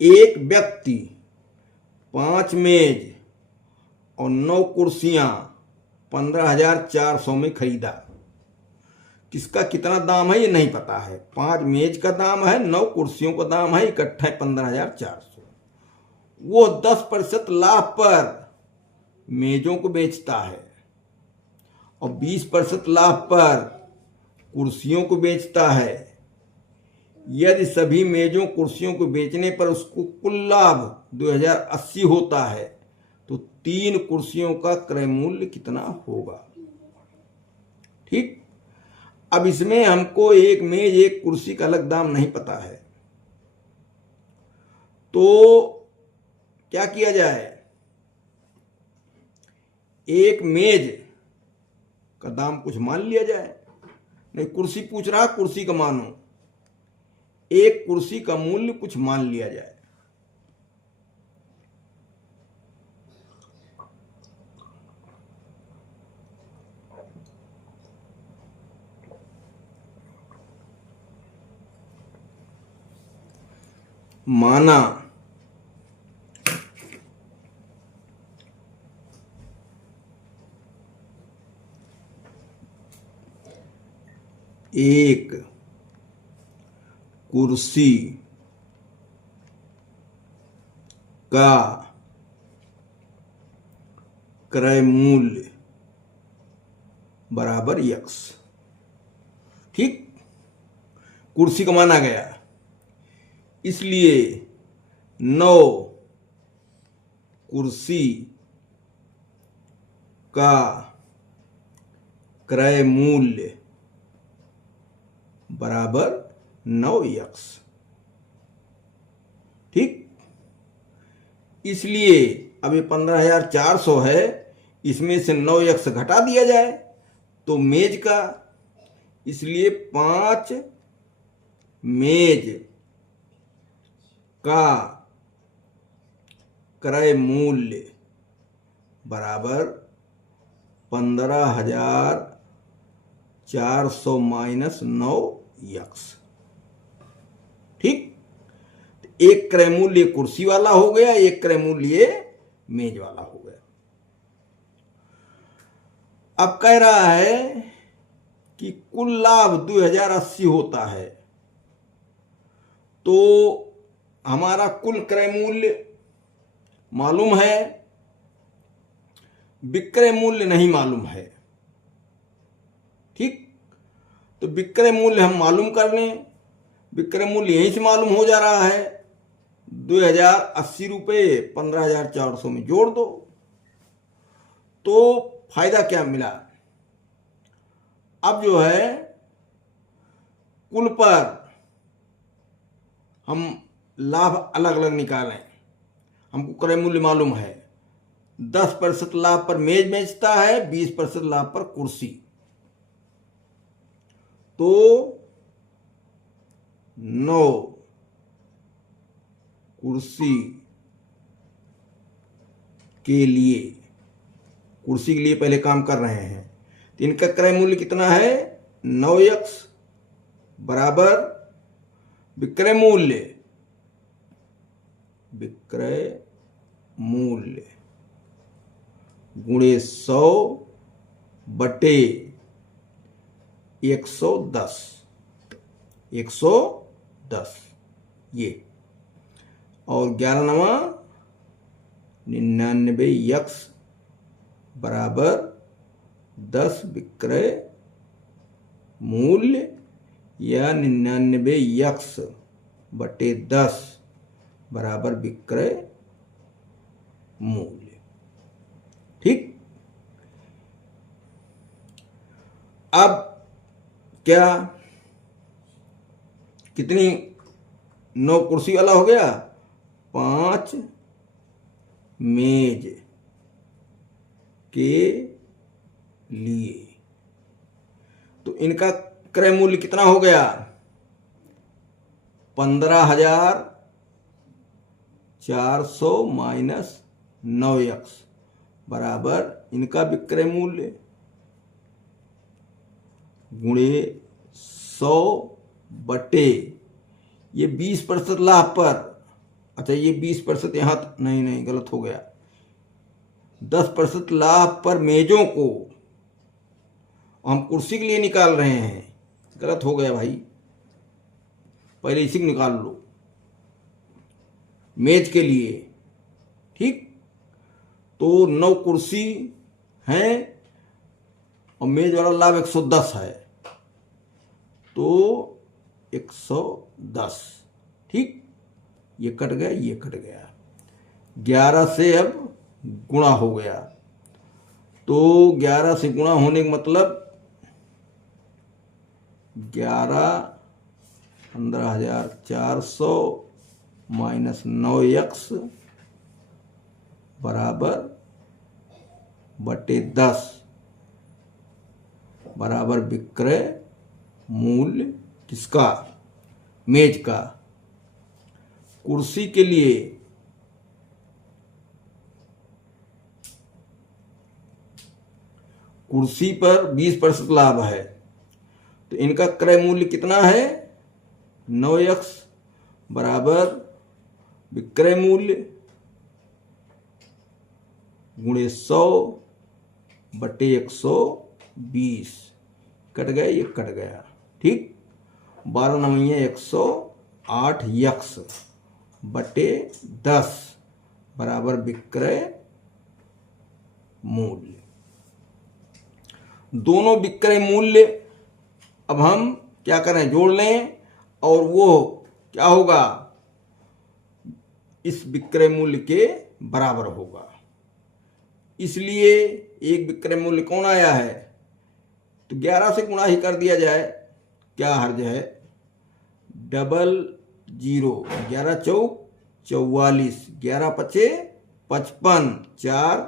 एक व्यक्ति 5 मेज और 9 कुर्सियां 15,400 में खरीदा। किसका कितना दाम है ये नहीं पता है। 5 मेज का दाम है, 9 कुर्सियों का दाम है, इकट्ठा है 15,400। वो 10% लाभ पर मेजों को बेचता है और 20% लाभ पर कुर्सियों को बेचता है। यदि सभी मेजों कुर्सियों को बेचने पर उसको कुल लाभ 2,080 होता है तो 3 कुर्सियों का क्रय मूल्य कितना होगा। ठीक, अब इसमें हमको एक मेज एक कुर्सी का अलग दाम नहीं पता है, तो क्या किया जाए। एक मेज का दाम कुछ मान लिया जाए। नहीं, कुर्सी पूछ रहा, कुर्सी का मानो, एक कुर्सी का मूल्य कुछ मान लिया जाए। माना एक कुर्सी का क्रय मूल्य बराबर यक्स। ठीक, कुर्सी का माना गया, इसलिए 9 कुर्सी का क्रय मूल्य बराबर 9 यक्स। ठीक, इसलिए अब ये 15,400 है, इसमें से 9 यक्स घटा दिया जाए तो मेज का, इसलिए 5 मेज का क्रय मूल्य बराबर 15,400 माइनस 9 यक्स। ठीक, एक क्रय मूल्य कुर्सी वाला हो गया, एक क्रय मूल्य मेज वाला हो गया। अब कह रहा है कि कुल लाभ 2,080 होता है, तो हमारा कुल क्रय मूल्य मालूम है, विक्रय मूल्य नहीं मालूम है। ठीक, तो विक्रय मूल्य हम मालूम कर लें। विक्रय मूल्य यहीं से मालूम हो जा रहा है, 2,080 रुपये 15,400 में जोड़ दो। तो फायदा क्या मिला। अब जो है कुल पर हम लाभ अलग अलग निकालें। हमको क्रय मूल्य मालूम है, 10% लाभ पर मेज बेचता है, 20% लाभ पर कुर्सी। तो 9 कुर्सी के लिए पहले काम कर रहे हैं, तो इनका क्रय मूल्य कितना है, 9 यक्स बराबर विक्रय मूल्य गुणे 100 बटे 110 ये, और 11वां 99 यक्स बराबर 10 विक्रय मूल्य या 99 यक्स बटे 10 बराबर विक्रय मूल्य। ठीक, अब क्या, कितनी, 9 कुर्सी वाला हो गया, 5 मेज के लिए, तो इनका क्रय मूल्य कितना हो गया, 15,400 माइनस 9 यक्स बराबर इनका विक्रय मूल्य गुणे 100 बटे ये 20% लाभ पर अच्छा ये 20% यहाँ नहीं नहीं गलत हो गया। 10% लाभ पर मेजों को हम कुर्सी के लिए निकाल रहे हैं, गलत हो गया भाई, पहले इसी को निकाल लो मेज के लिए। ठीक, तो 9 कुर्सी हैं और मेज वाला लाभ 110 है, तो 110। ठीक, ये कट गया, ये कट गया, 11 से अब गुणा हो गया, तो 11 से गुणा होने का मतलब 11 15,400 माइनस 9x बराबर बटे 10 बराबर विक्रय मूल्य किसका? मेज का। कुर्सी के लिए कुर्सी पर 20% लाभ है, तो इनका क्रय मूल्य कितना है? 9x बराबर विक्रय मूल्य गुणे 100 बटे 120। कट गया, ये कट गया। ठीक, 12 9 108 यक्स बटे 10 बराबर विक्रय मूल्य। दोनों विक्रय मूल्य अब हम क्या करें? जोड़ लें, और वो क्या होगा? इस विक्रय मूल्य के बराबर होगा। इसलिए एक विक्रय मूल्य कौन आया है, तो 11 से गुणा ही कर दिया जाए, क्या हर्ज है? 00 11 चौक 44, 11 पचे 55, 4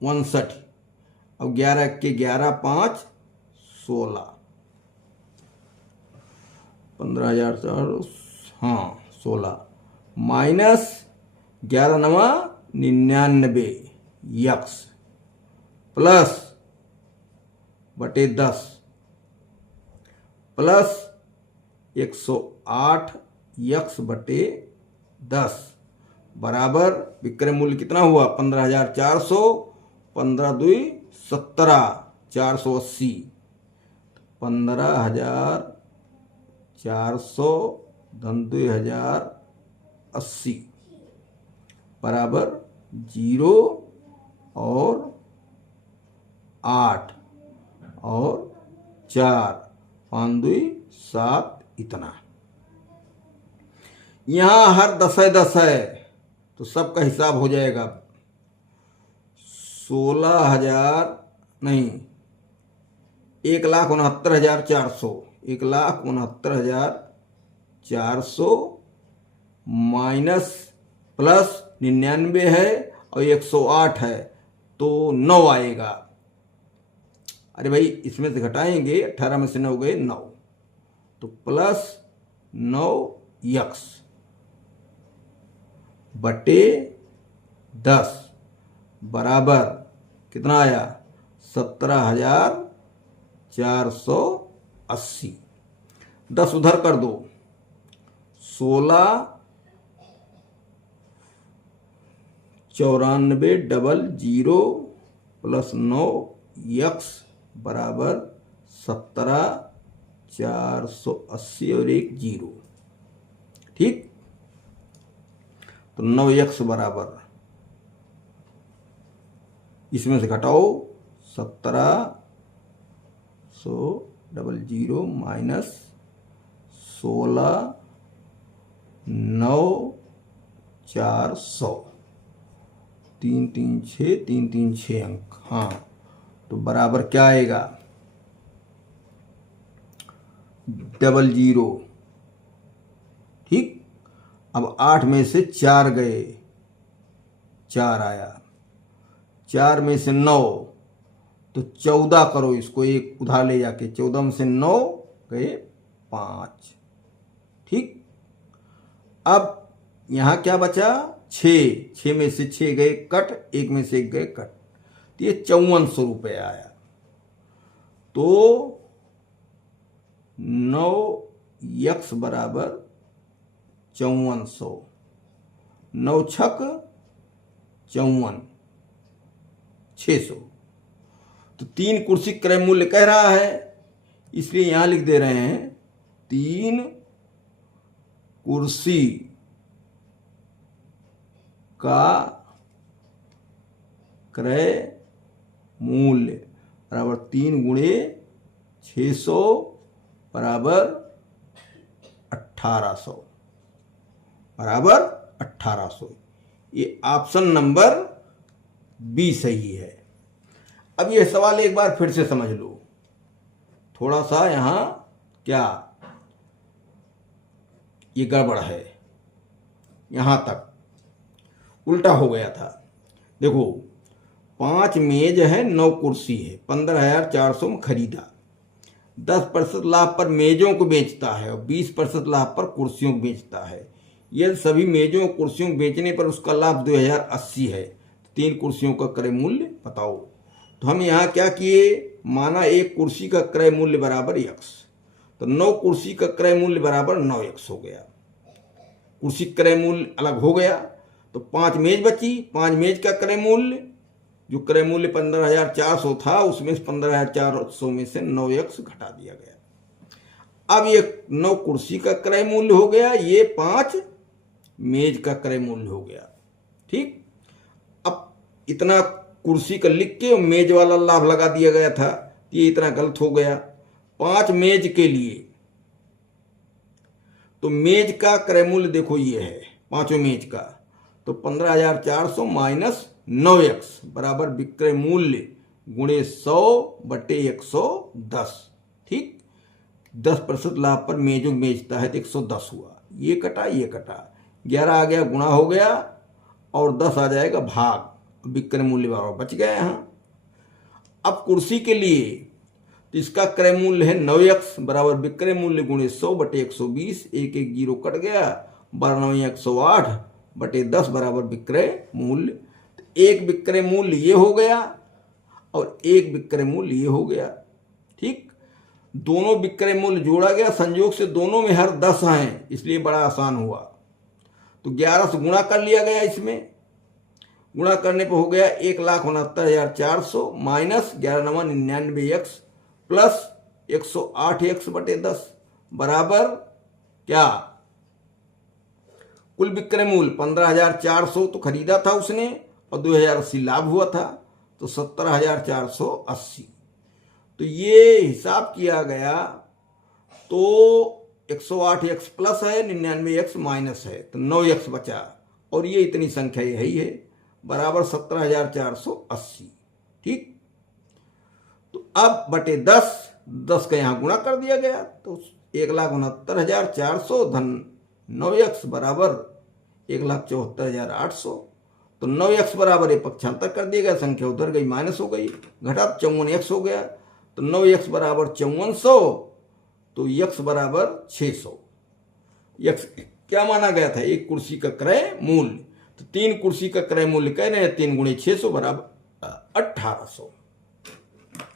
59, अब 11 के 11 5 16, 15,400, हाँ 16 माइनस 11 9 99 यक्स प्लस बटे 10 प्लस 108 यक्स बटे 10 बराबर विक्रय मूल्य कितना हुआ? 15,400, 15 दूई 17, 480, 15,400 धन 2,080 बराबर 0 और 8 और 4, 5 दूई 7, इतना। यहां हर 10 है 10 है, तो सबका हिसाब हो जाएगा। 16,000 नहीं, 1,69,400, 1,69,400 माइनस प्लस 99 है और 108 है, तो 9 आएगा। अरे भाई इसमें से घटाएंगे, 18 में से 9 गए 9, तो प्लस 9 यक्स बटे 10 बराबर कितना आया? 17,480। 10 उधर कर दो, 16 9400 प्लस 9 यक्स बराबर 17,480 और एक 0। ठीक, तो 9 यक्स बराबर इसमें से घटाओ 17,000 माइनस 16,9,400, 3 3 6, 3 3 6 अंक, हाँ, तो बराबर क्या आएगा? 00। ठीक, अब 8 में से 4 गए, 4 आया, 4 में से 9, तो 14 करो, इसको एक उधार ले जाके, 14 में से 9 गए 5। ठीक, अब यहां क्या बचा? 6, 6 में से 6 गए कट, 1 में से 1 गए कट, तो ये 5400 रुपये आया। तो 9 यक्स बराबर 5400, 9 छक 54, 600। तो 3 कुर्सी क्रय मूल्य कह रहा है, इसलिए यहां लिख दे रहे हैं 3 कुर्सी का क्रय मूल्य बराबर 3 गुणे 600 बराबर 1800, बराबर 1800। ये ऑप्शन नंबर बी सही है। अब ये सवाल एक बार फिर से समझ लो, थोड़ा सा यहां क्या ये गड़बड़ है, यहां तक उल्टा हो गया था। देखो 5 मेज है, 9 कुर्सी है, 15,400 में खरीदा। 10% लाभ पर मेजों को बेचता है और 20% लाभ पर कुर्सियों को बेचता है। यदि सभी मेजों और कुर्सियों को बेचने पर उसका लाभ 2080 है, तो 3 कुर्सियों का क्रय मूल्य बताओ। तो हम यहाँ क्या किए, माना एक कुर्सी का क्रय मूल्य बराबर x, तो 9 कुर्सी का क्रय मूल्य बराबर 9x हो गया। कुर्सी क्रय मूल्य अलग हो गया, तो 5 मेज बची। 5 मेज का क्रय मूल्य, जो क्रय मूल्य 15,400 था, उसमें 15,400 में से 9x घटा दिया गया। अब ये 9 कुर्सी का क्रय मूल्य हो गया, ये 5 मेज का क्रय मूल्य हो गया। ठीक, अब इतना कुर्सी का लिख के मेज वाला लाभ लगा दिया गया था, ये इतना गलत हो गया। 5 मेज के लिए तो मेज का क्रय मूल्य देखो ये है, 5 मेज का, तो 15,400 माइनस 9x बराबर विक्रय मूल्य गुणे 100 बटे 110। ठीक, 10% लाभ पर मेजों बेचता है तो 110 हुआ, ये कटा ये कटा, 11 आ गया गुणा हो गया और 10 आ जाएगा भाग, विक्रय मूल्य बराबर बच गया यहाँ। अब कुर्सी के लिए तो इसका क्रय मूल्य है 9x बराबर विक्रय मूल्य गुणे 100 बटे 120, एक एक जीरो कट गया, 12 9 108 बटे 10 बराबर विक्रय मूल्य। तो एक विक्रय मूल्य ये हो गया और एक विक्रय मूल्य ये हो गया। ठीक, दोनों विक्रय मूल्य जोड़ा गया, संयोग से दोनों में हर 10 हैं, इसलिए बड़ा आसान हुआ। तो 11 से गुणा कर लिया गया, इसमें गुणा करने पर हो गया 1,69,400 माइनस 11,99x प्लस 108x बटे 10 बराबर क्या, कुल विक्रय मूल्य 15,400 तो खरीदा था उसने और 2,080 लाभ हुआ था, तो 17,480। तो ये हिसाब किया गया तो 108x प्लस है, 99x माइनस है, तो 9x बचा और ये इतनी संख्या यही है, बराबर 17,480। ठीक, तो अब बटे 10 का यहाँ गुणा कर दिया गया, तो 1,69,400 धन 9x बराबर 1,74,800। तो 9x बराबर ये पक्षांतर कर दिया गया, संख्या उधर गई माइनस हो गई, घटा 54x हो गया, तो 9x बराबर 5400, तो x बराबर 600। x क्या माना गया था, एक कुर्सी का क्रय मूल्य, तो 3 कुर्सी का क्रय मूल्य कह रहे हैं 3 गुणे 600 बराबर 1800।